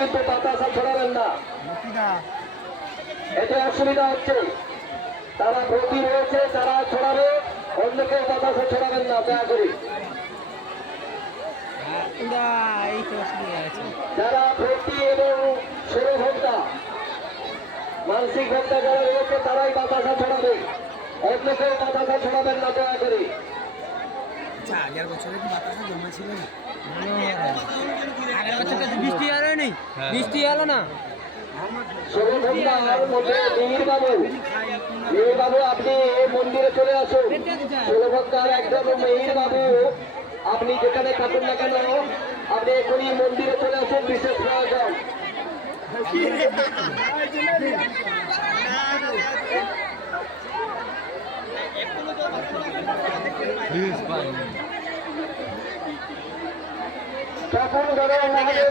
কিন্তু বাতাসা ছড়াবেন না, এতে অসুবিধা হচ্ছে। তারা ভর্তি রয়েছে, তারা ছড়াবে, অন্য কেউ বাতাসা ছড়াবেন না দয়া করে। যারা ভর্তি এবং 16 ঘন্টা মানসিক ঘন্টা যারা রয়েছে তারাই বাতাসা ছড়াবে, অন্য কেউ বাতাসা ছড়াবেন না দয়া করে। আগের বছরে কি বাতাসা জমা ছিল না? আগের বছর তো বৃষ্টি এলো নি, বৃষ্টি এলো না। 16 ঘন্টার মধ্যে মিহির বাবু আপনি মন্দিরে চলে আসুন। 16 ঘন্টার একদম মিহির বাবু আপনি যেখানে থাকুন না কেন আপনি এখনই মন্দিরে চলে আসুন, বিশেষ প্রয়োজন। তখন ধরো আমাদের